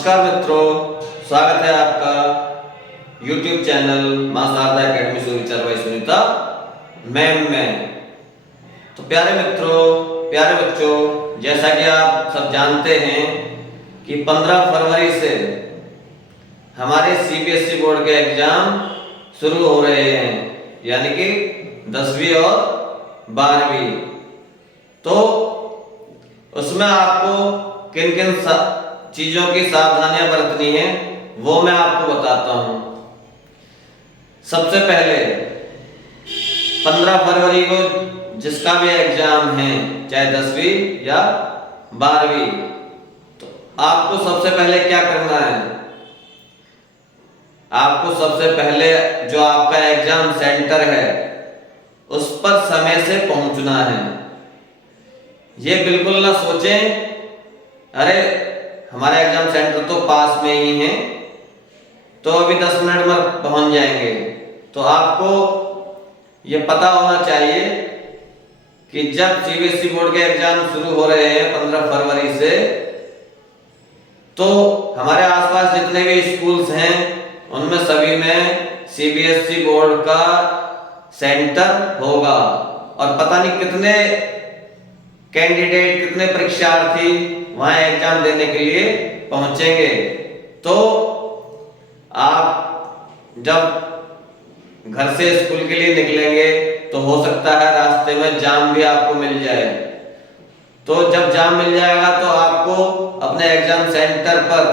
नमस्कार मित्रों, स्वागत है आपका YouTube चैनल मां शारदा एकेडमी सुविचार बाई सुनीता मैम में। तो प्यारे मित्रों, प्यारे बच्चों, जैसा कि आप सब जानते हैं कि 15 फरवरी से हमारे CBSE बोर्ड के एग्जाम शुरू हो रहे हैं, यानी कि 10वीं और 12वीं। तो उसमें आपको किन किन चीजों की सावधानियां बरतनी है वो मैं आपको बताता हूं। सबसे पहले 15 फरवरी को जिसका भी एग्जाम है, चाहे 10वीं या 12वीं, तो आपको सबसे पहले क्या करना है? आपको सबसे पहले जो आपका एग्जाम सेंटर है उस पर समय से पहुंचना है। ये बिल्कुल ना सोचें अरे हमारा एग्जाम सेंटर तो पास में ही है, तो अभी 10 मिनट में पहुंच जाएंगे। तो आपको ये पता होना चाहिए कि जब CBSE बोर्ड के एग्जाम शुरू हो रहे हैं 15 फरवरी से, तो हमारे आसपास जितने भी स्कूल्स हैं उनमें सभी में CBSE बोर्ड का सेंटर होगा। और पता नहीं कितने कैंडिडेट, कितने परीक्षार्थी वहां एग्जाम देने के लिए पहुंचेंगे। तो आप जब घर से स्कूल के लिए निकलेंगे तो हो सकता है रास्ते में जाम भी आपको मिल जाए। तो जब जाम मिल जाएगा तो आपको अपने एग्जाम सेंटर पर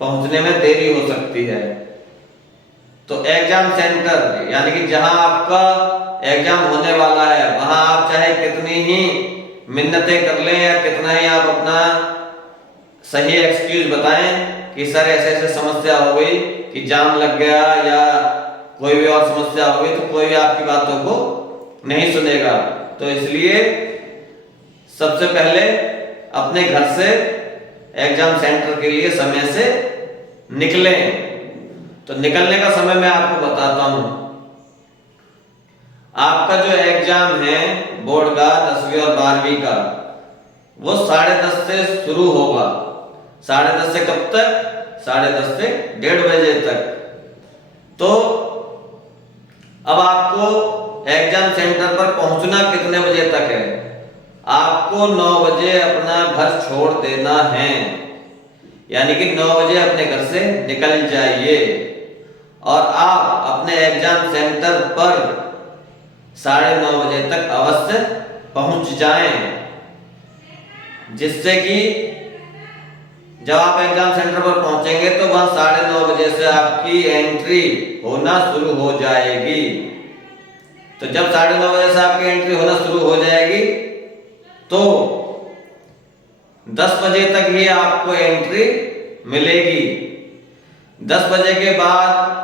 पहुंचने में देरी हो सकती है। तो एग्जाम सेंटर यानी कि जहां आपका एग्जाम होने वाला है, वहां आप चाहे कितनी ही मिन्नतें कर लें या कितना ही आप अपना सही एक्सक्यूज बताएं कि सर ऐसे ऐसे समस्या हो गई, कि जाम लग गया या कोई भी और समस्या हो गई, तो कोई भी आपकी बातों को नहीं सुनेगा। तो इसलिए सबसे पहले अपने घर से एग्जाम सेंटर के लिए समय से निकलें। तो निकलने का समय मैं आपको बताता हूं। आपका जो एग्जाम है बोर्ड का 10वीं और 12वीं का, वो 10:30 से शुरू होगा। 10:30 से कब तक? 10:30 से 1:30 बजे तक। तो अब आपको एग्जाम सेंटर पर पहुंचना कितने बजे तक है? आपको 9 बजे अपना घर छोड़ देना है, यानी कि 9 बजे अपने घर से निकल जाइए और आप अपने एग्जाम सेंटर पर 9:30 बजे तक अवश्य पहुंच जाएं, जिससे कि जब आप एग्जाम सेंटर पर पहुंचेंगे तो वहां 9:30 बजे से आपकी एंट्री होना शुरू हो जाएगी। तो जब 9:30 बजे से आपकी एंट्री होना शुरू हो जाएगी तो 10 बजे तक ही आपको एंट्री मिलेगी। 10 बजे के बाद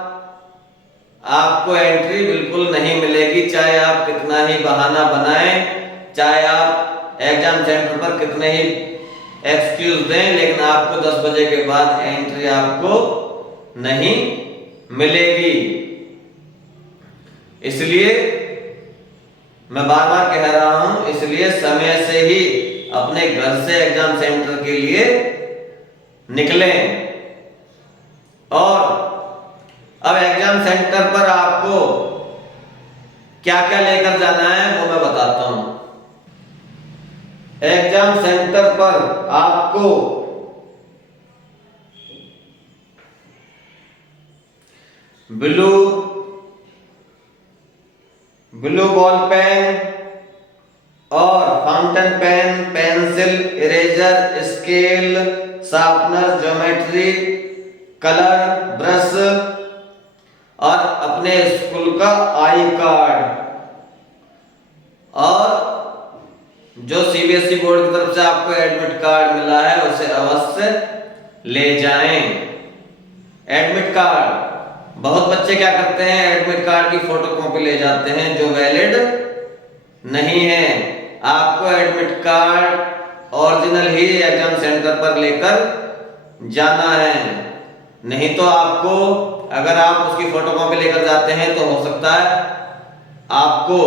आपको एंट्री बिल्कुल नहीं मिलेगी, चाहे आप कितना ही बहाना बनाएं, चाहे आप एग्जाम सेंटर पर कितने ही एक्सक्यूज दें, लेकिन आपको 10 बजे के बाद एंट्री आपको नहीं मिलेगी। इसलिए मैं बार बार कह रहा हूं, इसलिए समय से ही अपने घर से एग्जाम सेंटर के लिए निकलें। और अब एग्जाम सेंटर पर आपको क्या क्या लेकर जाना है वो मैं बताता हूं। एग्जाम सेंटर पर आपको ब्लू बॉल पेन और fountain pen, pencil, eraser, scale, sharpener, geometry, colour, brush और अपने स्कूल का आई कार्ड, और जो CBSE बोर्ड की तरफ से आपको एडमिट कार्ड मिला है उसे अवश्य ले जाएं। एडमिट कार्ड, बहुत बच्चे क्या करते हैं, एडमिट कार्ड की फोटोकॉपी ले जाते हैं जो वैलिड नहीं है। आपको एडमिट कार्ड ओरिजिनल ही एग्जाम सेंटर पर लेकर जाना है। नहीं तो आपको, अगर आप उसकी फोटोकॉपी लेकर जाते हैं तो हो सकता है आपको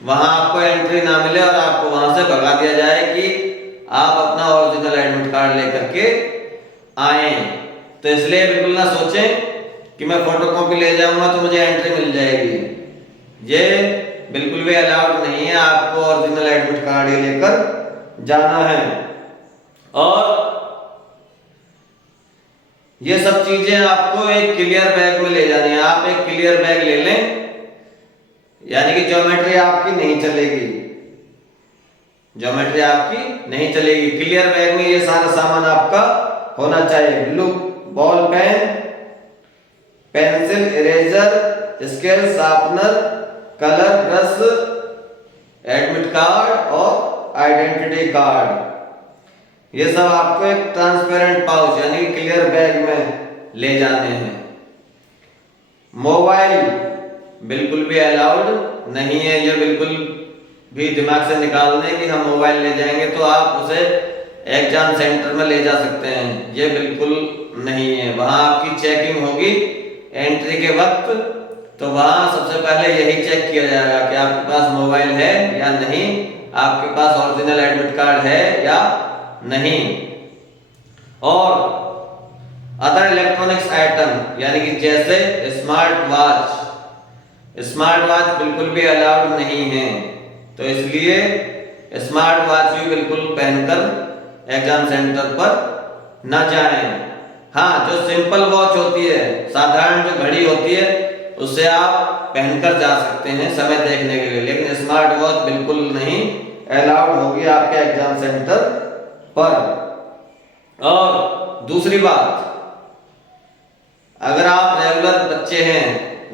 वहां आपको एंट्री ना मिले और आपको वहां से भगा दिया जाए कि आप अपना ओरिजिनल कार्ड लेकर के आए। तो इसलिए बिल्कुल ना सोचें कि मैं फोटोकॉपी ले जाऊंगा तो मुझे एंट्री मिल जाएगी, ये बिल्कुल भी अलाउड नहीं है। आपको ओरिजिनल एडमिट कार्ड ही लेकर जाना है। और ये सब चीजें आपको एक क्लियर बैग में ले जानी है। आप एक क्लियर बैग ले लें, यानी कि ज्योमेट्री आपकी नहीं चलेगी, ज्योमेट्री आपकी नहीं चलेगी। क्लियर बैग में ये सारा सामान आपका होना चाहिए। Blue ball pen, pencil, eraser, scale, sharpener, colour brush, admit card और आइडेंटिटी कार्ड, ये सब आपको एक ट्रांसपेरेंट पाउच यानी क्लियर बैग में ले जाने हैं। मोबाइल बिल्कुल भी अलाउड नहीं है। ये बिल्कुल भी दिमाग से निकाल दें कि हम मोबाइल ले जाएंगे तो आप उसे एग्जाम सेंटर में ले जा सकते हैं, ये बिल्कुल नहीं है। वहां आपकी चेकिंग होगी एंट्री के वक्त, तो वहां सबसे पहले यही चेक किया जाएगा कि आपके पास मोबाइल है या नहीं, आपके पास ओरिजिनल एडमिट कार्ड है या नहीं। और अदर इलेक्ट्रॉनिक्स आइटम यानी कि जैसे स्मार्ट वॉच, स्मार्ट वॉच बिल्कुल भी अलाउड नहीं है। तो इसलिए स्मार्ट वॉच भी बिल्कुल पहनकर एग्जाम सेंटर पर न जाएं। हाँ, जो सिंपल वॉच होती है, साधारण जो घड़ी होती है, उससे आप पहनकर जा सकते हैं समय देखने के लिए, लेकिन स्मार्ट वॉच बिल्कुल नहीं अलाउड होगी आपके एग्जाम सेंटर पर। और दूसरी बात, अगर आप रेगुलर बच्चे हैं,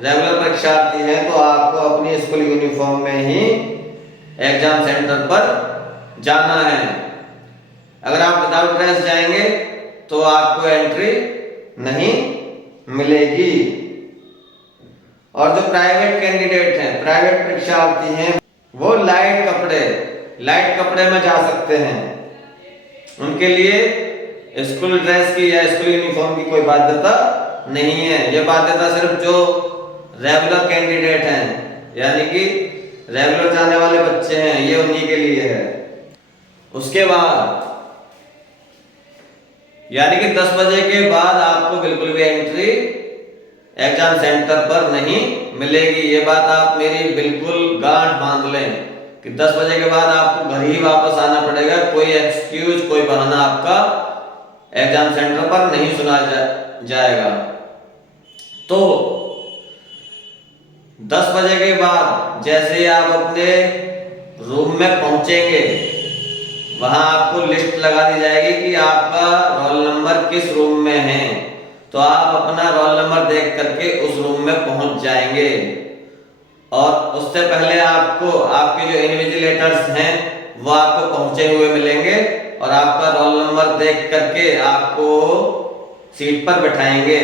रेगुलर परीक्षार्थी हैं, तो आपको अपनी स्कूल यूनिफॉर्म में ही एग्जाम सेंटर पर जाना है। अगर आप विदाउट ड्रेस जाएंगे तो आपको एंट्री नहीं मिलेगी। और जो प्राइवेट कैंडिडेट हैं, प्राइवेट परीक्षार्थी हैं, वो लाइट कपड़े में जा सकते हैं। उनके लिए स्कूल ड्रेस की या स्कूल यूनिफॉर्म की कोई बाध्यता नहीं है। ये बाध्यता सिर्फ जो रेगुलर कैंडिडेट हैं, यानी कि रेगुलर जाने वाले बच्चे हैं, ये उन्हीं के लिए है। उसके बाद यानी कि 10 बजे के बाद आपको बिल्कुल भी एंट्री एग्जाम सेंटर पर नहीं मिलेगी। ये बात आप मेरी बिल्कुल गांठ बांध लें कि 10 बजे के बाद आपको घर ही वापस आना पड़ेगा। कोई एक्सक्यूज, कोई बहाना आपका एग्जाम सेंटर पर नहीं सुना जाएगा। तो 10 बजे के बाद जैसे ही आप अपने रूम में पहुंचेंगे, वहां आपको लिस्ट लगा दी जाएगी कि आपका रोल नंबर किस रूम में है। तो आप अपना रोल नंबर देख करके उस रूम में पहुंच जाएंगे। और उससे पहले आपको आपके जो इन्विजिलेटर्स हैं वो आपको पहुंचे हुए मिलेंगे और आपका रोल नंबर देख करके आपको सीट पर बिठाएंगे।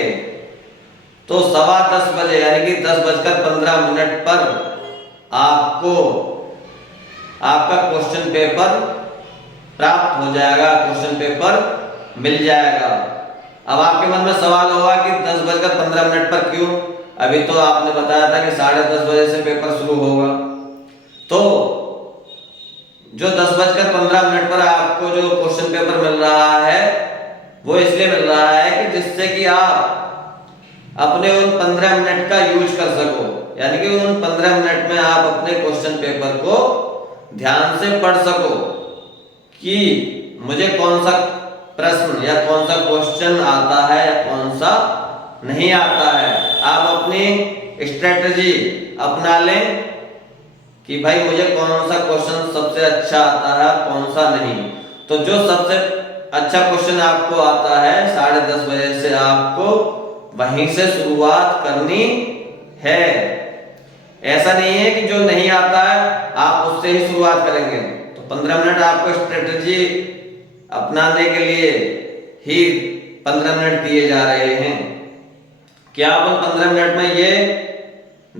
तो 10:15 बजे यानी कि 10:15 पर आपको आपका क्वेश्चन पेपर प्राप्त हो जाएगा, क्वेश्चन पेपर मिल जाएगा। अब आपके मन में सवाल होगा कि 10:15 पर क्यों? अभी तो आपने बताया था कि 10:30 बजे से पेपर शुरू होगा। तो जो 10:15 पर आपको जो क्वेश्चन पेपर मिल रहा है वो इसलिए मिल रहा है कि जिससे कि आप अपने उन 15 मिनट का यूज कर सको, यानी कि उन 15 मिनट में आप अपने क्वेश्चन पेपर को ध्यान से पढ़ सको कि मुझे कौन सा प्रश्न या कौन सा क्वेश्चन आता है या कौन सा नहीं आता है। आप अपनी स्ट्रेटजी अपना लें कि भाई मुझे कौन सा क्वेश्चन सबसे अच्छा आता है, कौन सा नहीं। तो जो सबसे अच्छा क्वेश्चन आपको आता है 10:30 बजे से आपको वहीं से शुरुआत करनी है। ऐसा नहीं है कि जो नहीं आता है आप उससे ही शुरुआत करेंगे। तो 15 मिनट आपको स्ट्रेटजी अपनाने के लिए ही 15 मिनट दिए जा रहे हैं। क्या आप उन 15 मिनट में ये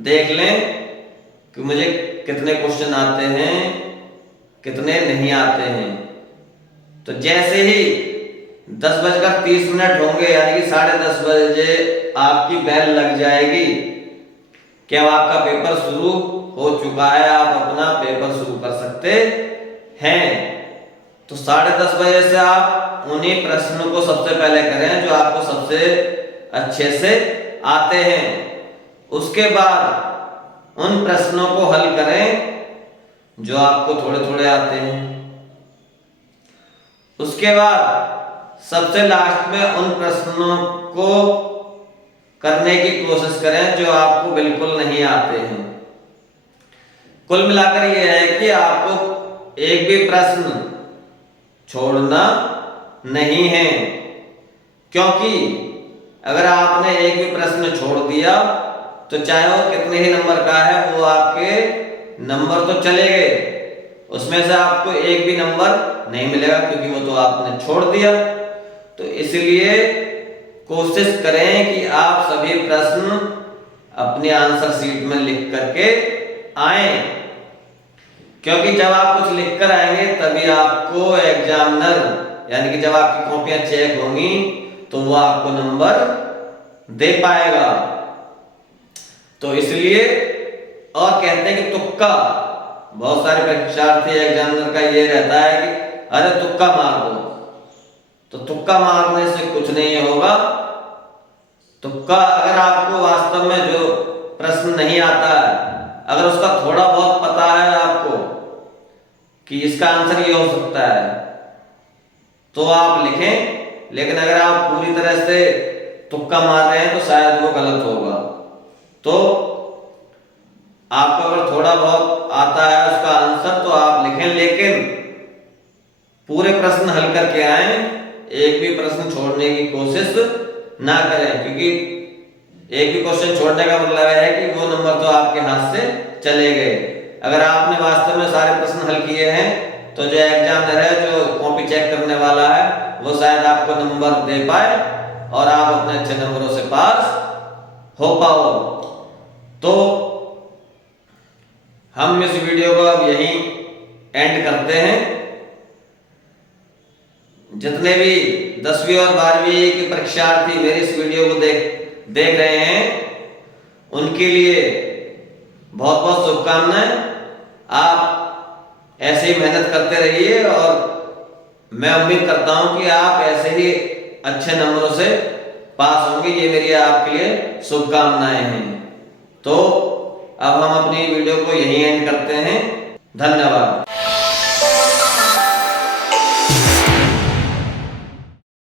देख लें कि मुझे कितने क्वेश्चन आते हैं, कितने नहीं आते हैं। तो जैसे ही 10:30 होंगे यानी कि 10:30 बजे आपकी बेल लग जाएगी कि अब आपका पेपर शुरू हो चुका है, आप अपना पेपर शुरू कर सकते हैं। तो 10:30 बजे से आप आप उन्हीं प्रश्नों को सबसे पहले करें जो आपको सबसे अच्छे से आते हैं। उसके बाद उन प्रश्नों को हल करें जो आपको थोड़े थोड़े आते हैं। उसके बाद सबसे लास्ट में उन प्रश्नों को करने की कोशिश करें जो आपको बिल्कुल नहीं आते हैं। कुल मिलाकर यह है कि आपको एक भी प्रश्न छोड़ना नहीं है, क्योंकि अगर आपने एक भी प्रश्न छोड़ दिया तो चाहे वो कितने ही नंबर का है, वो आपके नंबर तो चले गए, उसमें से आपको एक भी नंबर नहीं मिलेगा, क्योंकि वो तो आपने छोड़ दिया। तो इसलिए कोशिश करें कि आप सभी प्रश्न अपने आंसर शीट में लिख करके आए, क्योंकि जब आप कुछ लिख कर आएंगे तभी आपको एग्जामिनर, यानी कि जब आपकी कॉपियां चेक होंगी तो वो आपको नंबर दे पाएगा। तो इसलिए, और कहते हैं कि तुक्का, बहुत सारे परीक्षार्थी एग्जामिनर का ये रहता है कि अरे तुक्का मार दो, तो तुक्का मारने से कुछ नहीं होगा। तुक्का, अगर आपको वास्तव में जो प्रश्न नहीं आता है, अगर उसका थोड़ा बहुत पता है आपको कि इसका आंसर ये हो सकता है, तो आप लिखें। लेकिन अगर आप पूरी तरह से तुक्का मार रहे हैं तो शायद वो गलत होगा। तो आपको अगर थोड़ा बहुत आता है उसका आंसर तो आप लिखें, लेकिन पूरे प्रश्न हल करके आए, एक भी प्रश्न छोड़ने की कोशिश ना करें, क्योंकि एक भी क्वेश्चन छोड़ने का मतलब है कि वो नंबर तो आपके हाथ से चले गए। अगर आपने वास्तव में सारे प्रश्न हल किए हैं तो जो एग्जामिनर है, जो कॉपी चेक करने वाला है, वो शायद आपको नंबर दे पाए और आप अपने अच्छे नंबरों से पास हो पाओ। तो हम इस वीडियो को अब यहीं एंड करते हैं। जितने भी 10वीं और 12वीं के परीक्षार्थी मेरी इस वीडियो को देख रहे हैं, उनके लिए बहुत बहुत शुभकामनाएं। आप ऐसे ही मेहनत करते रहिए और मैं उम्मीद करता हूं कि आप ऐसे ही अच्छे नंबरों से पास होंगे। ये मेरी आपके लिए शुभकामनाएं हैं। तो अब हम अपनी वीडियो को यहीं एंड करते हैं। धन्यवाद।